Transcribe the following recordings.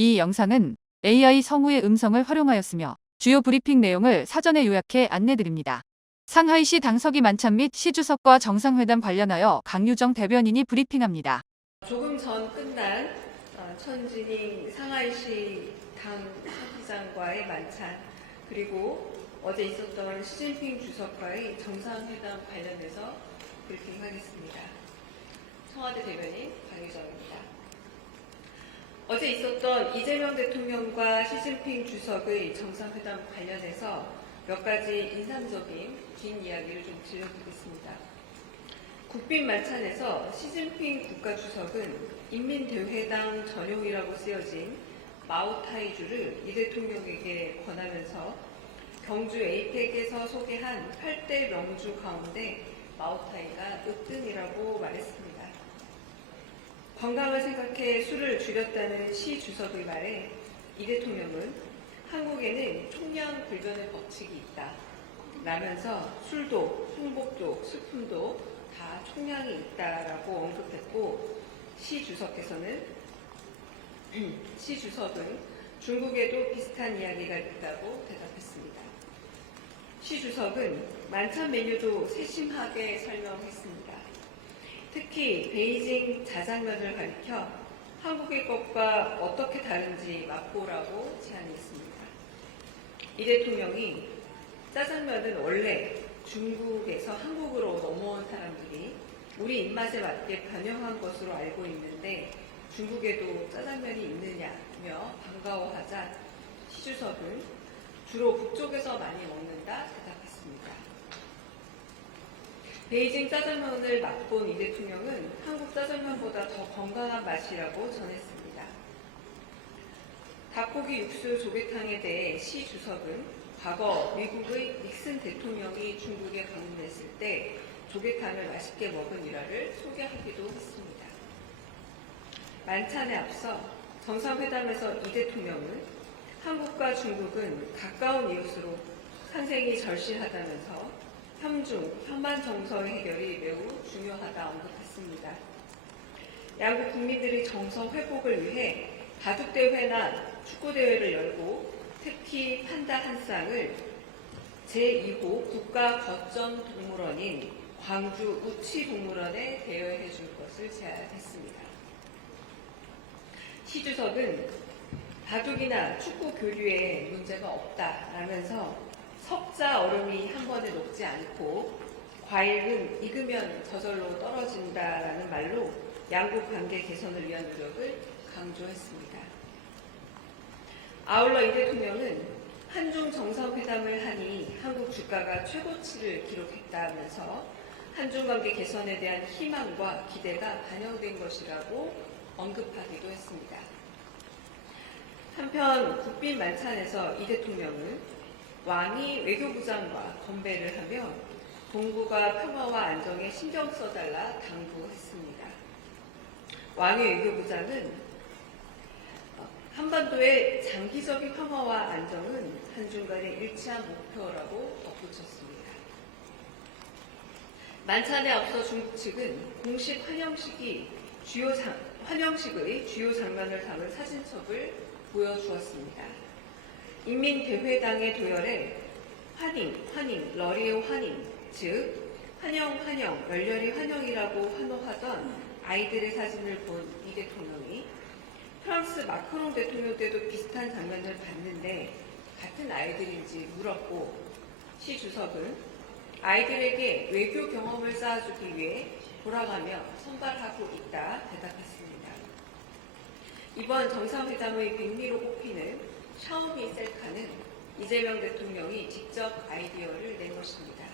이 영상은 AI 성우의 음성을 활용하였으며 주요 브리핑 내용을 사전에 요약해 안내드립니다. 상하이시 당서기 만찬 및 시 주석과 정상회담 관련하여 강유정 대변인이 브리핑합니다. 조금 전 끝난 천진희 상하이시 당 서기장과의 만찬, 그리고 어제 있었던 시진핑 주석과의 정상회담 관련해서 브리핑하겠습니다. 청와대 대변인 강유정입니다. 어제 있었던 이재명 대통령과 시진핑 주석의 정상회담 관련해서 몇 가지 인상적인 긴 이야기를 좀 들려드리겠습니다. 국빈 만찬에서 시진핑 국가주석은 인민대회당 전용이라고 쓰여진 마오타이주를 이 대통령에게 권하면서 경주 에이펙에서 소개한 8대 명주 가운데 마오타이가 으뜸이라고 말했습니다. 건강을 생각해 술을 줄였다는 시 주석의 말에 이 대통령은 한국에는 총량 불변의 법칙이 있다 라면서 술도 행복도 슬픔도 다 총량이 있다라고 언급했고, 시 주석은 중국에도 비슷한 이야기가 있다고 대답했습니다. 시 주석은 만찬 메뉴도 세심하게 설명했습니다. 특히 베이징 자장면을 가리켜 한국의 것과 어떻게 다른지 맛보라고 제안했습니다. 이 대통령이 짜장면은 원래 중국에서 한국으로 넘어온 사람들이 우리 입맛에 맞게 변형한 것으로 알고 있는데 중국에도 짜장면이 있느냐며 반가워하자 시 주석은 주로 북쪽에서 많이 먹는다 대답했습니다. 베이징 짜장면을 맛본 이 대통령은 한국 짜장면보다 더 건강한 맛이라고 전했습니다. 닭고기 육수 조개탕에 대해 시 주석은 과거 미국의 닉슨 대통령이 중국에 방문했을 때 조개탕을 맛있게 먹은 일화를 소개하기도 했습니다. 만찬에 앞서 정상회담에서 이 대통령은 한국과 중국은 가까운 이웃으로 상생이 절실하다면서 현만 정서 해결이 매우 중요하다 언급했습니다. 양국 국민들의 정서 회복을 위해 바둑대회나 축구대회를 열고 특히 판다 한 쌍을 제2호 국가거점동물원인 광주 우치동물원에 대여해 줄 것을 제안했습니다. 시 주석은 바둑이나 축구 교류에 문제가 없다라면서 석자 얼음이 한 번에 녹지 않고 과일은 익으면 저절로 떨어진다라는 말로 양국 관계 개선을 위한 노력을 강조했습니다. 아울러 이 대통령은 한중 정상회담을 하니 한국 주가가 최고치를 기록했다면서 한중 관계 개선에 대한 희망과 기대가 반영된 것이라고 언급하기도 했습니다. 한편 국빈 만찬에서 이 대통령은 왕이 외교부장과 건배를 하며 동북아 평화와 안정에 신경 써달라 당부했습니다. 왕의 외교부장은 한반도의 장기적인 평화와 안정은 한중 간의 일치한 목표라고 덧붙였습니다. 만찬에 앞서 중국 측은 공식 환영식의 주요 장면을 담은 사진첩을 보여주었습니다. 인민대회당의 도열에 환인, 러리오 환인, 즉 환영, 열렬히 환영이라고 환호하던 아이들의 사진을 본 이 대통령이 프랑스 마크롱 대통령 때도 비슷한 장면을 봤는데 같은 아이들인지 물었고, 시 주석은 아이들에게 외교 경험을 쌓아주기 위해 돌아가며 선발하고 있다 대답했습니다. 이번 정상회담의 백미로 꼽히는 샤오미 셀카는 이재명 대통령이 직접 아이디어를 낸 것입니다.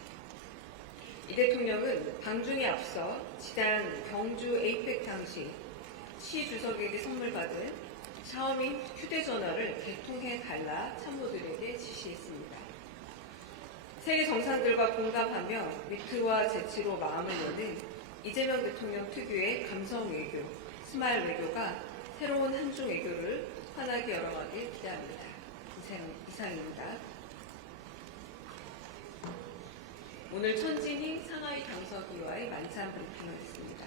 이 대통령은 방중에 앞서 지난 경주 에이펙 당시 시 주석에게 선물 받은 샤오미 휴대전화를 개통해 달라 참모들에게 지시했습니다. 세계 정상들과 공감하며 위트와 재치로 마음을 여는 이재명 대통령 특유의 감성 외교, 스마일 외교가 새로운 한중 외교를 환하게 열어가길 기대합니다. 이상입니다. 오늘 천진희 상하이 당서기와의 만찬 브리핑을 했습니다.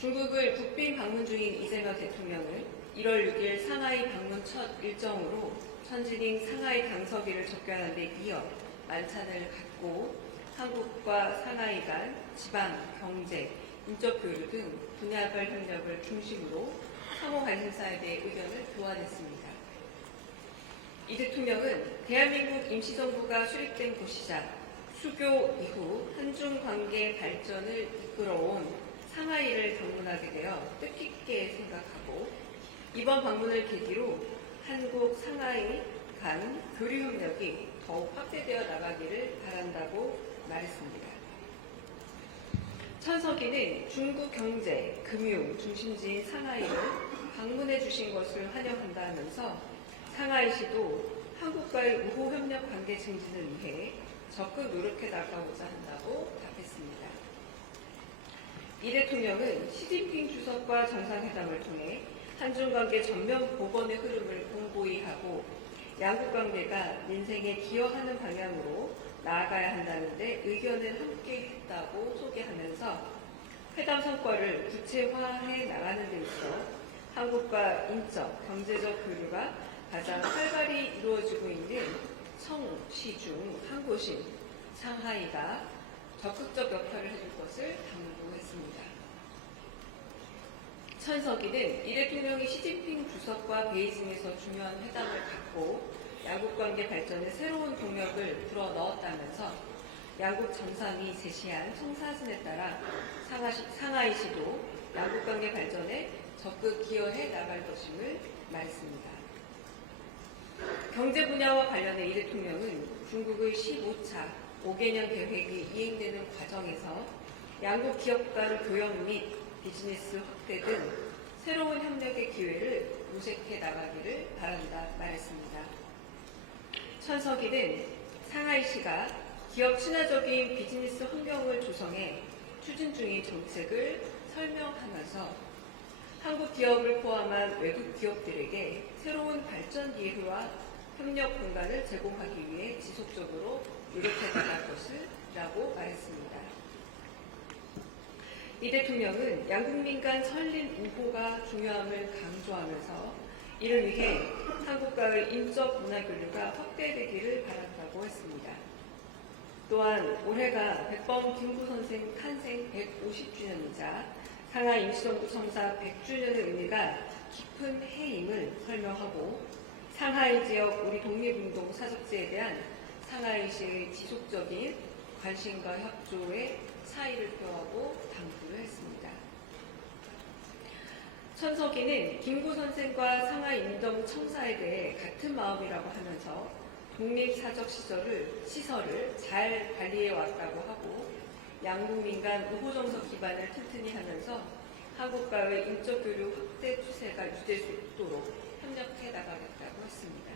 중국을 국빈 방문 중인 이재명 대통령은 1월 6일 상하이 방문 첫 일정으로 천지닝 상하이 당서기를 접견한 데 이어 만찬을 갖고 한국과 상하이 간 지방, 경제, 인적 교류 등 분야별 협력을 중심으로 상호 관심사에 대해 의견을 교환했습니다. 이 대통령은 대한민국 임시정부가 수립된 곳이자 수교 이후 한중 관계 발전을 이끌어온 상하이를 방문하게 되어 뜻깊게 생각하고 이번 방문을 계기로 한국 상하이 간 교류 협력이 더욱 확대되어 나가기를 바란다고 말했습니다. 천석이는 중국 경제, 금융 중심지인 상하이를 방문해 주신 것을 환영한다면서 상하이시도 한국과의 우호 협력 관계 증진을 위해 적극 노력해 나가고자 한다고 답했습니다. 이 대통령은 시진핑 주석과 정상회담을 통해 한중 관계 전면 복원의 흐름을 공고히 하고 양국 관계가 민생에 기여하는 방향으로 나아가야 한다는 데 의견을 함께 했다고 소개하면서 회담 성과를 구체화해 나가는 데 있어 한국과 인적, 경제적 교류가 가장 활발히 이루어지고 있는 청, 시 중 한 곳인 상하이가 적극적 역할을 해줄 것을 당부했습니다. 천석이는 이 대통령이 시진핑 주석과 베이징에서 중요한 회담을 갖고 양국 관계 발전에 새로운 동력을 불어넣었다면서 양국 정상이 제시한 청사진에 따라 상하이시도 양국 관계 발전에 적극 기여해 나갈 것임을 말했습니다. 경제 분야와 관련해 이 대통령은 중국의 15차 5개년 계획이 이행되는 과정에서 양국 기업 간 교역 및 비즈니스 확대 등 새로운 협력의 기회를 모색해 나가기를 바란다 말했습니다. 천석이는 상하이시가 기업 친화적인 비즈니스 환경을 조성해 추진 중인 정책을 설명하면서 한국 기업을 포함한 외국 기업들에게 새로운 발전 기회와 협력 공간을 제공하기 위해 지속적으로 노력해 나갈 것이라고 말했습니다. 이 대통령은 양국민 간 설린 우호가 중요함을 강조하면서 이를 위해 한국과의 인적 문화 교류가 확대되기를 바란다고 했습니다. 또한 올해가 백범 김구 선생 탄생 150주년이자 상하이 임시정부 성사 100주년의 의미가 깊은 해임을 설명하고 상하이 지역 우리 독립운동 사적지에 대한 상하이시의 지속적인 관심과 협조에 사의를 표하고 당부를 했습니다. 천석이는 김구 선생과 상하이 임동 청사에 대해 같은 마음이라고 하면서 독립사적 시설을 잘 관리해 왔다고 하고 양국민 간 우호정서 기반을 튼튼히 하면서 한국과의 인적 교류 확대 추세가 유지될 수 있도록 협력해 나가겠다고 했습니다.